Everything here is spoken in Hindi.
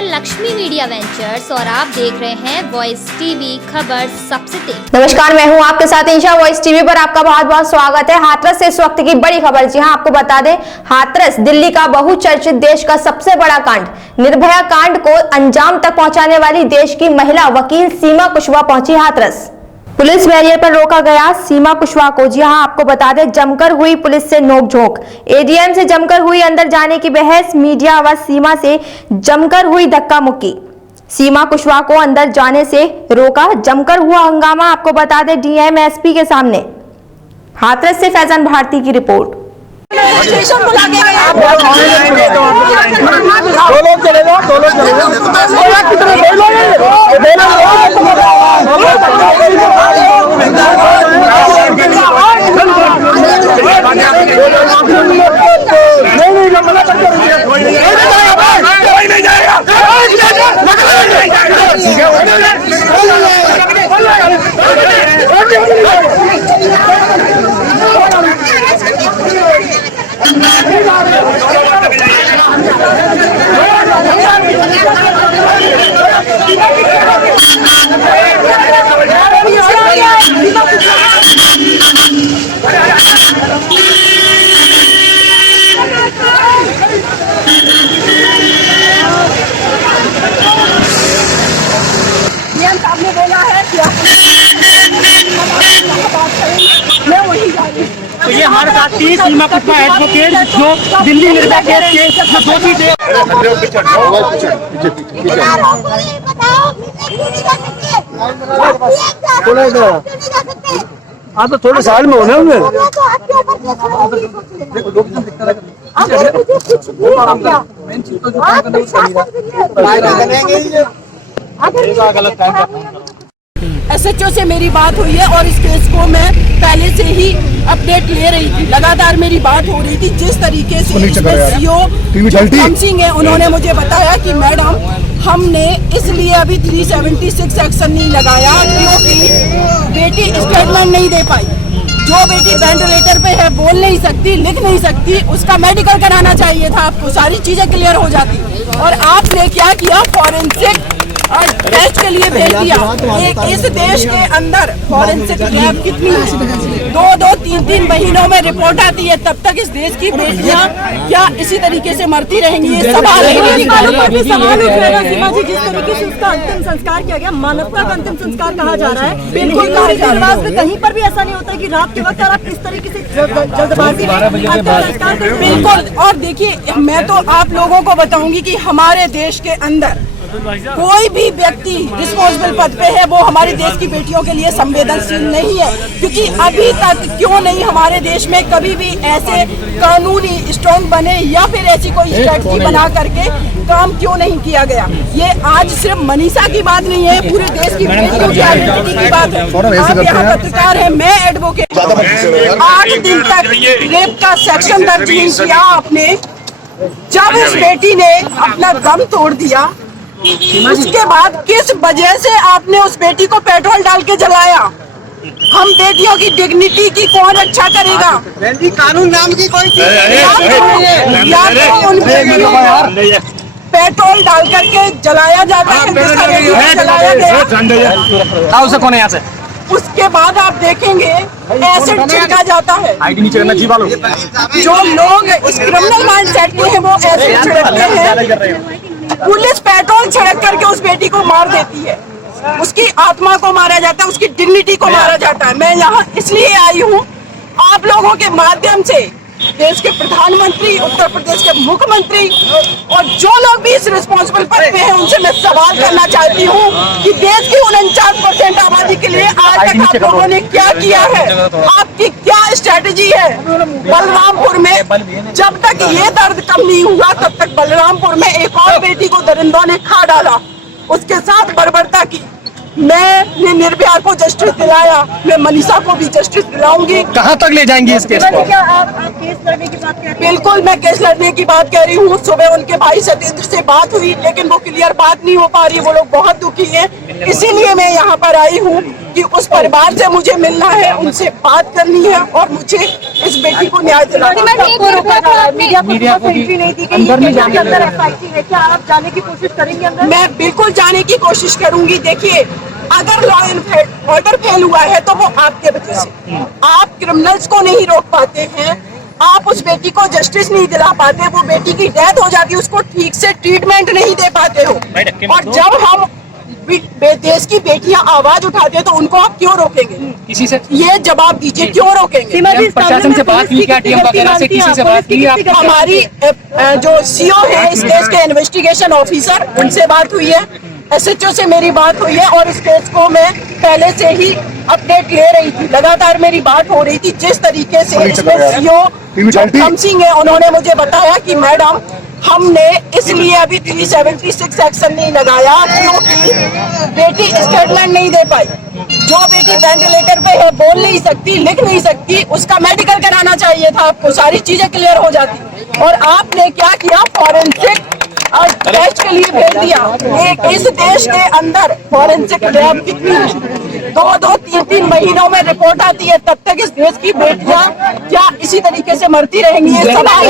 मैं लक्ष्मी मीडिया वेंचर्स और आप देख रहे हैं वॉइस टीवी खबर सबसे तेज। नमस्कार, मैं हूं आपके साथ ईशा। वॉइस टीवी पर आपका बहुत बहुत स्वागत है। हाथरस से इस वक्त की बड़ी खबर। जी हां, आपको बता दें, हाथरस दिल्ली का बहुचर्चित देश का सबसे बड़ा कांड निर्भया कांड को अंजाम तक पहुंचाने वाली देश की महिला वकील सीमा कुशवाहा पहुंची हाथरस। पुलिस बैरियर पर रोका गया सीमा कुशवाहा को। जी हां, आपको बता दें, जमकर हुई पुलिस से नोकझोंक, एडीएम से जमकर हुई अंदर जाने की बहस, मीडिया व सीमा से जमकर हुई धक्का मुक्की। सीमा कुशवाहा को अंदर जाने से रोका, जमकर हुआ हंगामा। आपको बता दें, डीएम एसपी के सामने। हाथरस से फैजान भारती की रिपोर्ट। आपने बोला है कि मैं वही जा रही हूँ। तो ये हमारे साथ थी सीमा कुशवाहा एडवोकेट, जो दिल्ली निर्भया केस के दोषी थे। हाँ तो थोड़े साल में होना है। SHO से मेरी बात हुई है और इस केस को मैं पहले से ही अपडेट ले रही थी, लगातार मेरी बात हो रही थी। जिस तरीके से इसमें सिंह है, उन्होंने मुझे बताया कि मैडम हमने इसलिए अभी 376 एक्शन नहीं लगाया क्योंकि बेटी स्टेटमेंट नहीं दे पाई। जो बेटी वेंटिलेटर पे है, बोल नहीं सकती, लिख नहीं सकती, उसका मेडिकल कराना चाहिए था, आपको सारी चीजें क्लियर हो जाती। और आपने क्या किया, फॉरेंसिक टेस्ट के लिए भेज दिया। इस देश के अंदर फॉरेंसिक लैब कितनी 2-3 महीनों में रिपोर्ट आती है, तब तक इस देश की बेटियां क्या इसी तरीके से मरती रहेंगी? ये सवाल भी सवाल उठ रहा है। सीमा जी, जिस तरीके से उसका अंतिम संस्कार किया गया, मानवता का अंतिम संस्कार कहा जा रहा है, बिल्कुल रिवाज में कहीं पर भी ऐसा नहीं होता कि रात के वक्त आप इस तरीके से जल्दबाजी में बिल्कुल। और देखिए, मैं तो आप लोगों को बताऊंगी कि हमारे देश के अंदर कोई भी व्यक्ति रिस्पॉन्सिबल पद पे है, वो हमारे देश की बेटियों के लिए संवेदनशील नहीं है। क्योंकि अभी तक क्यों नहीं हमारे देश में कभी भी ऐसे कानूनी स्ट्रॉन्ग बने या फिर ऐसी कोई स्ट्रेटजी बना करके काम क्यों नहीं किया गया? ये आज सिर्फ मनीषा की बात नहीं है, पूरे देश की बेटियों की आइडेंटिटी की बात है। आप यहाँ पत्रकार है, मैं एडवोकेट। 8 दिन तक रेप का सेक्शन दर्ज नहीं किया आपने। जब उस बेटी ने अपना दम तोड़ दिया, उसके बाद किस वजह से आपने उस बेटी को पेट्रोल डाल के जलाया? हम बेटियों की डिग्निटी की कौन रक्षा करेगा? कानून नाम की कोई चीज या तो उन बेटियों को पेट्रोल डाल करके जलाया जाता है, जलाया गया। उसे कौन है यहाँ से? उसके बाद आप देखेंगे एसिड छिड़का जाता है। आईडी नीचे करना जीवा लो। जो लोग इस क्रिमिनल माइंडसेट के हैं, वो एसिड छिड़कते हैं। पुलिस पेट्रोल छिड़क करके उस बेटी को मार देती है, उसकी आत्मा को मारा जाता है, उसकी डिग्निटी को मारा जाता है। मैं यहाँ इसलिए आई हूँ, आप लोगों के माध्यम से देश के प्रधानमंत्री, उत्तर प्रदेश के मुख्यमंत्री और जो लोग भी इस रिस्पॉन्सिबल पद पे हैं, उनसे मैं सवाल करना चाहती हूँ कि देश की 49% आबादी के लिए आज तक आप लोगों ने क्या किया है? आपकी क्या स्ट्रेटेजी है? बलरामपुर में जब तक ये दर्द कम नहीं हुआ, तब तक बलरामपुर में एक और बेटी को दरिंदों ने खा डाला, उसके साथ बर्बरता की। मैंने निर्भया को जस्टिस दिलाया, मैं मनीषा को भी जस्टिस दिलाऊंगी। कहाँ तक ले जाएंगी इस केस को? क्या आप केस लड़ने की बात कर रहे हैं? बिल्कुल, मैं केस लड़ने की बात कह रही हूँ। सुबह उनके भाई सत्येंद्र से बात हुई, लेकिन वो क्लियर बात नहीं हो पा रही, वो लोग बहुत दुखी हैं। इसीलिए मैं यहाँ पर आई हूँ कि उस परिवार से मुझे मिलना है, उनसे बात करनी है और मुझे इस बेटी को न्याय दिलाना। मीडिया को एंट्री नहीं दी गई, ये केस के अंदर FIT है, क्या आप जाने की कोशिश करेंगे अंदर? मैं बिल्कुल जाने की कोशिश करूंगी। देखिए, अगर लॉ एंड ऑर्डर फेल हुआ है तो वो आपके वजह से। आप क्रिमिनल्स को नहीं रोक पाते हैं, आप उस बेटी को जस्टिस नहीं दिला पाते, वो बेटी की डेथ हो जाती है, उसको ठीक से ट्रीटमेंट नहीं दे पाते हो। और जब हम देश की बेटियां आवाज उठाते हैं तो उनको आप क्यों रोकेंगे? किसी से ये जवाब दीजिए, क्यों रोकेंगे? सीमा जी, इस प्रशासन मामले से में बात पुलिस की क्या? टीम वगैरह से किसी से बात की? आप हमारी जो CO है इस केस के इन्वेस्टिगेशन ऑफिसर, उनसे बात हुई है, SHO से मेरी बात हुई है और इस केस को मैं पहले से ही अपडेट ले रही थी, लगातार मेरी बात हो रही थी। जिस तरीके से इसमें CO कम सिंह है, उन्होंने मुझे बताया कि मैडम हमने इसलिए अभी 376 एक्शन नहीं लगाया क्योंकि बेटी स्टेटमेंट नहीं दे पाई। जो बेटी वेंटिलेटर पे है, बोल नहीं सकती, लिख नहीं सकती, उसका मेडिकल कराना चाहिए था, आपको सारी चीजें क्लियर हो जाती। और आपने क्या किया, फॉरेंसिक टेस्ट के लिए भेज दिया। इस देश के अंदर फॉरेंसिक लैब कितनी 2-2, 3-3 महीनों में रिपोर्ट आती है, तब तक इस देश की बेटियां क्या इसी तरीके से मरती रहेंगी? ये सवाल